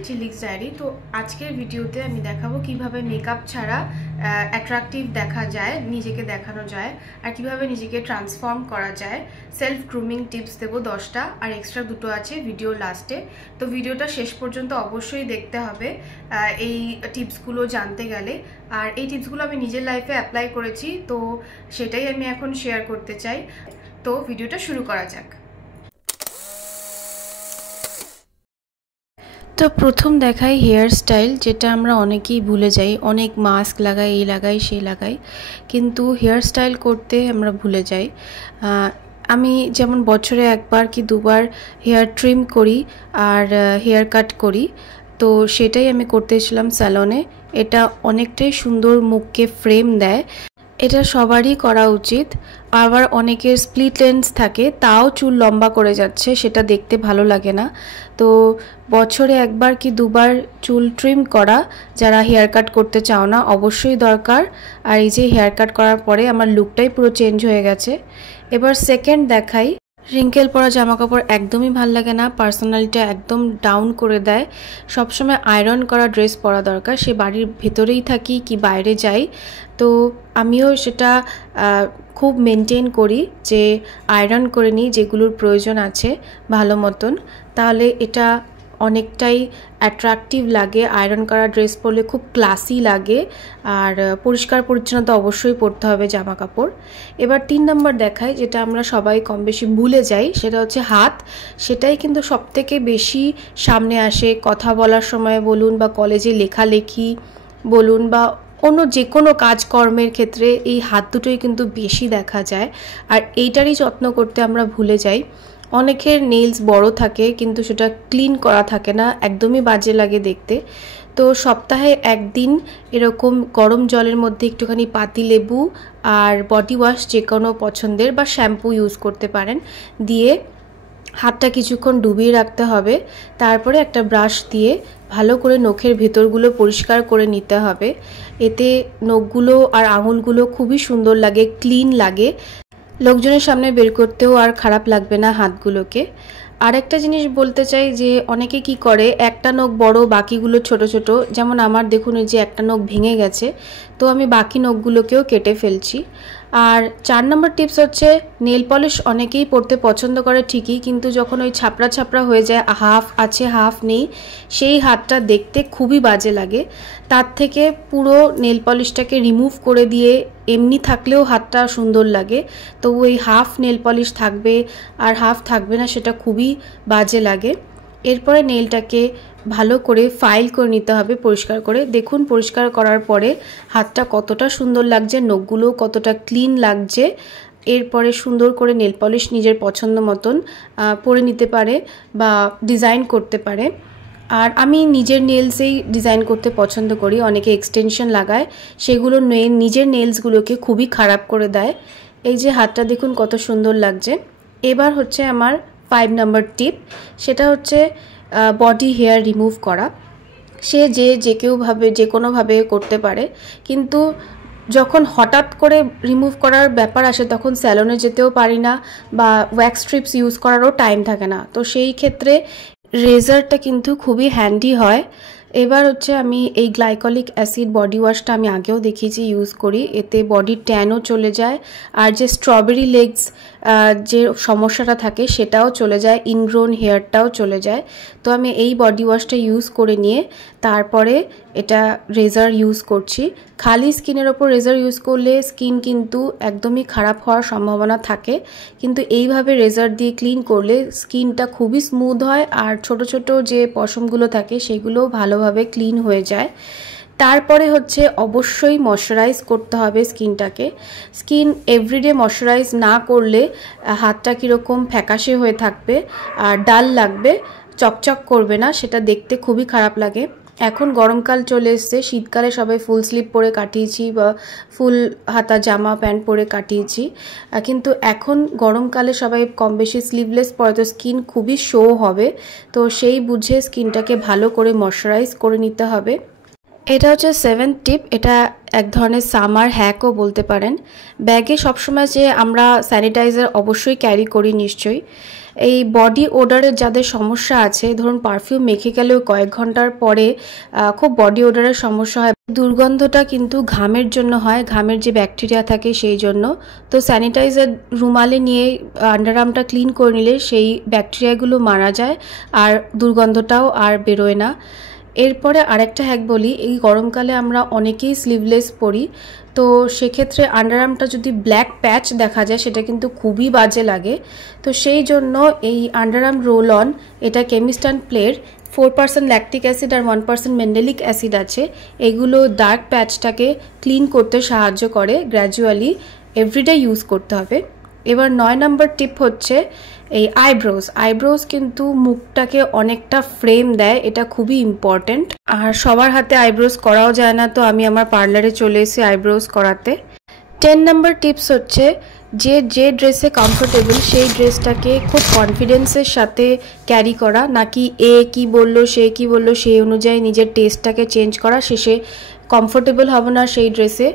चिलिक्स diary. तो आजकेर भिडियोते आमी देखाबो किभाबे मेकअप छाड़ा अट्रैक्टिव देखा जाए, निजेके देखानो जाए और किभाबे निजेके ट्रांसफर्म करा जाए। सेल्फ ग्रूमिंग टिप्स देबो 10टा और एक्सट्रा दुटो आछे भिडियो लास्टे। तो भिडियोटा शेष पर्यन्त अवश्यई देखते हबे এই টিপসগুলো জানতে গেলে। আর এই টিপসগুলো আমি নিজের লাইফে অ্যাপ্লাই করেছি, তো সেটাই আমি এখন শেয়ার করতে চাই। তো ভিডিওটা শুরু করা যাক। तो प्रथम देखाई हेयर स्टाइल, जेटा आमरा अनेकेई भूले जाई। अनेक मास्क लागाई, এই লাগাই সেই লাগাই, কিন্তু हेयर स्टाइल करते आमरा भूले जाई। आमी जेमन बछरे एकबार कि दुबार हेयर ट्रिम करी और हेयर काट करी, तो सेटाई आमी करतेছিলাম सैलने। এটা অনেকটাই সুন্দর মুখকে ফ্রেম দেয়। এটা সবারই করা উচিত। আবার অনেকের স্প্লিট লেন্স থাকে, তাও চুল লম্বা করে যাচ্ছে, সেটা দেখতে ভালো লাগে না। তো বছরে একবার কি দুবার চুল ট্রিম করা যারা হেয়ার কাট করতে চাও না অবশ্যই দরকার। আর এই যে হেয়ার কাট করার পরে আমার লুকটাই পুরো চেঞ্জ হয়ে গেছে। এবার সেকেন্ড দেখাই। रिंकेल पड़ा जामा कपड़ एकदम ही भालो लागे ना, पार्सोनालिटी एकदम डाउन करे देय। सब समय आयरन करा ड्रेस परा दरकार, से बाड़ीर भेतरेई थाकी कि बाइरे जाई। तो आमिও सेटा खूब मेनटेन करी जे आयरन करे नी जेगुलोर प्रयोजन आछे भालो मतन, ताहले एटा अनेकटाई अट्रैक्टिव लागे। आयरन करा ड्रेस पड़ले खूब क्लासि लागे और परिष्कार परिच्छन्नता अवश्यई पड़ते हबे जामा कापड़। एबार 3 नम्बर देखाई, जेटा आमरा सबाई कम बेशी भूले जाई, सेटा हच्छे हाथ। सेटाई किन्तु सबथेके बेशी सामने आसे, कथा बोलार समय बोलुन बा कलेजे लेखालेखि बोलुन बा अन्य जे कोनो काजकर्मेर क्षेत्रे एई हाथ दुटोई किन्तु बेशी देखा जाय। और एइटारই যত্ন करते आमरा भूले जाई। अनेकेर नेल्स बड़ो थाके किन्तु सेटा क्लिन करा थाके ना, एकदमই बाजे लागे देखते। तो सप्ताहे एकदिन एरकम गरम जलेर मধ্যে एकटुखानी पाती लेबू और बडी वाश जे कोनो पछंदेर बा शैम्पू यूज करते पारेन, दिए हाथटा किछुक्षण डुबिয়ে রাখতে হবে। তারপরে একটা ব্রাশ দিয়ে ভালো করে নখের ভেতরগুলো পরিষ্কার করে নিতে হবে। এতে নখগুলো আর আঙুলগুলো খুবই সুন্দর লাগে, ক্লিন লাগে। লোকজনের সামনে বের করতেও আর খারাপ লাগবে না হাতগুলোকে। আরেকটা জিনিস বলতে চাই যে অনেকে কি করে একটা নখ বড় বাকিগুলো ছোট ছোট, যেমন আমার দেখুন এই যে একটা নখ ভেঙে গেছে, তো আমি বাকি নখগুলোকেও কেটে ফেলছি। আর 4 নম্বর টিপস হচ্ছে নেল পলিশ অনেকেই পরতে পছন্দ করে ঠিকই, কিন্তু যখন ওই ছাপড়া ছাপড়া হয়ে যায়, হাফ আছে হাফ নেই, সেই হাতটা দেখতে খুবই বাজে লাগে। তার থেকে পুরো নেল পলিশটাকে রিমুভ করে দিয়ে এমনি থাকলেও হাতটা সুন্দর লাগে। তো ওই হাফ নেল পলিশ থাকবে আর হাফ থাকবে না, সেটা খুবই বাজে লাগে। এরপরে নেলটাকে ভালো করে ফাইল করে নিতে হবে পরিষ্কার করে। দেখুন পরিষ্কার করার পরে হাতটা কতটা সুন্দর লাগছে, নখগুলো কতটা ক্লিন লাগছে। এরপরে সুন্দর করে নেল পলিশ নিজের পছন্দ মতন পরে নিতে পারে বা ডিজাইন করতে পারে। আর আমি নিজের নেলসেই ডিজাইন করতে পছন্দ করি। অনেকে এক্সটেনশন লাগায়, সেগুলো নিজের নেলসগুলোকে খুবই খারাপ করে দেয়। এই যে হাতটা দেখুন কত সুন্দর লাগছে। এবার হচ্ছে আমার 5 নম্বর টিপ, সেটা হচ্ছে বডি হেয়ার রিমুভ করা। সে যে কেউ ভাবে যে কোনোভাবে করতে পারে, কিন্তু যখন হঠাৎ করে রিমুভ করার ব্যাপার আসে তখন স্যালনে যেতেও পারি না বা ওয়্যাক্স স্ট্রিপস ইউজ করারও টাইম থাকে না। তো সেই ক্ষেত্রে রেজারটা কিন্তু খুবই হ্যান্ডি হয়। এবার হচ্ছে আমি এই গ্লাইকলিক অ্যাসিড বডি ওয়াশটা আমি আগেও দেখিয়েছি ইউজ করি। এতে বডির ট্যানও চলে যায় আর যে স্ট্রবেরি লেগস যে সমস্যাটা থাকে সেটাও চলে যায়, ইনগ্রোন হেয়ারটাও চলে যায়। তো আমি এই বডি ওয়াশটা ইউজ করে নিয়ে তারপরে এটা রেজার ইউজ করছি। খালি স্কিনের ওপর রেজার ইউজ করলে স্কিন কিন্তু একদমই খারাপ হওয়ার সম্ভাবনা থাকে, কিন্তু এইভাবে রেজার দিয়ে ক্লিন করলে স্কিনটা খুবই স্মুথ হয় আর ছোট ছোট যে পশমগুলো থাকে সেগুলোও ভালোভাবে ক্লিন হয়ে যায়। তারপরে হচ্ছে অবশ্যই ময়শ্চারাইজ করতে হবে স্কিনটাকে। স্কিন এভরিডে ময়শ্চারাইজ না করলে হাতটা কীরকম ফ্যাকাশে হয়ে থাকবে আর ডাল লাগবে, চকচক করবে না, সেটা দেখতে খুবই খারাপ লাগে। এখন গরমকাল চলে এসছে, শীতকালে সবাই ফুল স্লিভ পরে কাটিয়েছি বা ফুল হাতা জামা প্যান্ট পরে কাটিয়েছি, কিন্তু এখন গরমকালে সবাই কম বেশি স্লিভলেস পরে, তো স্কিন খুবই শো হবে, তো সেই বুঝে স্কিনটাকে ভালো করে ময়শ্চারাইজ করে নিতে হবে। এটা হচ্ছে 7th টিপ, এটা এক ধরনের সামার হ্যাকও বলতে পারেন। ব্যাগে সবসময় যে আমরা স্যানিটাইজার অবশ্যই ক্যারি করি নিশ্চয়ই। এই বডি ওডারের যাদের সমস্যা আছে, ধরুন পারফিউম মেখে গেলেও কয়েক ঘন্টার পরে খুব বডি ওডারের সমস্যা হয়, দুর্গন্ধটা কিন্তু ঘামের জন্য হয়, ঘামের যে ব্যাকটেরিয়া থাকে সেই জন্য। তো স্যানিটাইজার রুমালে নিয়ে আন্ডারআর্মটা ক্লিন করে নিলে সেই ব্যাকটেরিয়াগুলো মারা যায় আর দুর্গন্ধটাও আর বেরোয় না। এরপরে আরেকটা হ্যাক বলি, এই গরমকালে আমরা অনেকেই স্লিভলেস পরি, তো সেক্ষেত্রে আন্ডারআর্মটা যদি ব্ল্যাক প্যাচ দেখা যায় সেটা কিন্তু খুবই বাজে লাগে। তো সেই জন্য এই আন্ডারআর্ম রোল অন, এটা কেমিস্ট অ্যান্ড প্লের 4% ল্যাকটিক অ্যাসিড আর 1% মেন্ডেলিক অ্যাসিড আছে, এগুলো ডার্ক প্যাচটাকে ক্লিন করতে সাহায্য করে। গ্র্যাজুয়ালি এভরিডে ইউজ করতে হবে। এবার 9 নম্বর টিপ হচ্ছে এই আইব্রোজ কিন্তু মুখটাকে অনেকটা ফ্রেম দেয়, এটা খুবই ইম্পর্টেন্ট। আর সবার হাতে আইব্রোজ করাও যায় না, তো আমি আমার পার্লারে চলে এসেছি আইব্রোজ করাতে। 10 নম্বর টিপস হচ্ছে যে ড্রেসে কমফোর্টেবল সেই ড্রেসটাকে খুব কনফিডেন্সের সাথে ক্যারি করা, নাকি কি বললো সে কি বললো সেই অনুযায়ী নিজের টেস্টটাকে চেঞ্জ করা, শেষে কমফোর্টেবল হবে না সেই ড্রেসে,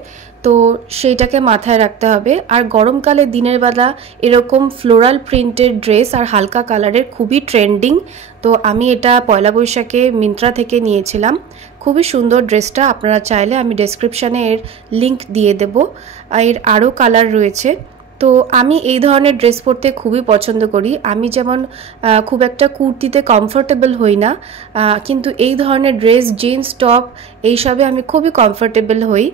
তো সেইটাকে মাথায় রাখতে হবে। আর গরমকালে দিনের বেলা এরকম ফ্লোরাল প্রিন্টের ড্রেস আর হালকা কালারের খুবই ট্রেন্ডিং, তো আমি এটা পয়লা বৈশাখে মিন্ত্রা থেকে নিয়েছিলাম। খুবই সুন্দর ড্রেসটা, আপনারা চাইলে আমি ডেসক্রিপশানে এর লিংক দিয়ে দেব। এর আরও কালার রয়েছে। তো আমি এই ধরনের ড্রেস পরতে খুবই পছন্দ করি। আমি যেমন খুব একটা কুর্তিতে কমফোর্টেবল হই না, কিন্তু এই ধরনের ড্রেস, জিন্স টপ এইসবে আমি খুবই কমফোর্টেবল হই।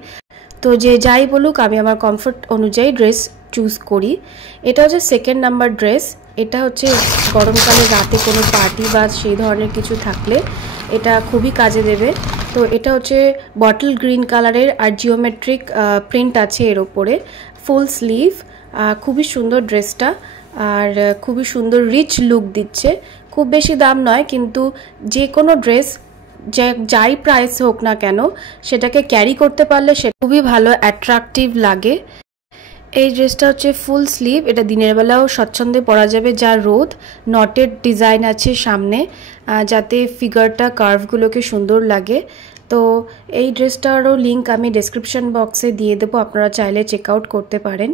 তো যে যাই বলুক আমি আমার কমফোর্ট অনুযায়ী ড্রেস চুজ করি। এটা হচ্ছে 2nd নাম্বার ড্রেস। এটা হচ্ছে গরমকালে রাতে কোনো পার্টি বা সেই ধরনের কিছু থাকলে এটা খুবই কাজে দেবে। তো এটা হচ্ছে বটল গ্রিন কালারের আর জিওমেট্রিক প্রিন্ট আছে এর ওপরে, ফুল স্লিভ, খুবই সুন্দর ড্রেসটা আর খুবই সুন্দর রিচ লুক দিচ্ছে। খুব বেশি দাম নয়, কিন্তু যে কোনো ড্রেস যাই প্রাইস হোক না কেন সেটাকে ক্যারি করতে পারলে সে খুবই ভালো অ্যাট্রাকটিভ লাগে। এই ড্রেসটা হচ্ছে ফুল স্লিভ, এটা দিনের বেলাও স্বচ্ছন্দে পরা যাবে, যা রোদ, নটেড ডিজাইন আছে সামনে যাতে ফিগারটা কার্ভগুলোকে সুন্দর লাগে। তো এই ড্রেসটারও লিঙ্ক আমি ডেসক্রিপশন বক্সে দিয়ে দেবো, আপনারা চাইলে চেক আউট করতে পারেন।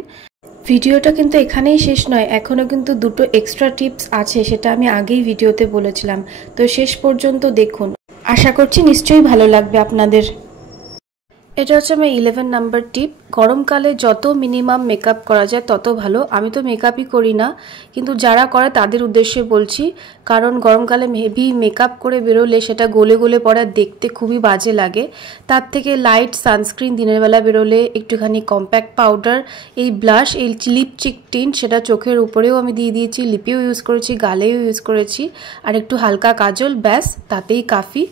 ভিডিওটা কিন্তু এখানেই শেষ নয়, এখনও কিন্তু দুটো এক্সট্রা টিপস আছে, সেটা আমি আগেই ভিডিওতে বলেছিলাম, তো শেষ পর্যন্ত দেখুন, আশা করছি নিশ্চয়ই ভালো লাগবে আপনাদের। এটা হচ্ছে আমার 11 নাম্বার টিপ। গরমকালে যত মিনিমাম মেকআপ করা যায় তত ভালো। আমি তো মেকআপই করি না, কিন্তু যারা করে তাদের উদ্দেশ্যে বলছি, কারণ গরমকালে হেভি মেকআপ করে বেরোলে সেটা গলে গলে পড়া দেখতে খুবই বাজে লাগে। তার থেকে লাইট সানস্ক্রিন দিনের বেলা বেরোলে, একটুখানি কম্প্যাক্ট পাউডার, এই ব্লাশ, এই লিপস্টিক টিন্ট সেটা চোখের উপরেও আমি দিয়ে দিয়েছি, লিপেও ইউজ করেছি, গালেও ইউজ করেছি, আর একটু হালকা কাজল, ব্যাস তাতেই কাফি।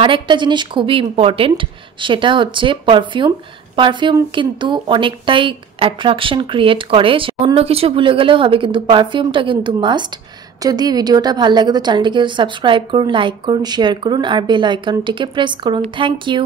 আর একটা জিনিস খুবই ইম্পর্টেন্ট, সেটা হচ্ছে পারফিউম কিন্তু অনেকটাই অ্যাট্রাকশন ক্রিয়েট করে, অন্য কিছু ভুলে গেলেও হবে কিন্তু পারফিউমটা কিন্তু মাস্ট। যদি ভিডিওটা ভালো লাগে তো চ্যানেলটিকে সাবস্ক্রাইব করুন, লাইক করুন, শেয়ার করুন আর বেল আইকনটিকে প্রেস করুন। Thank you.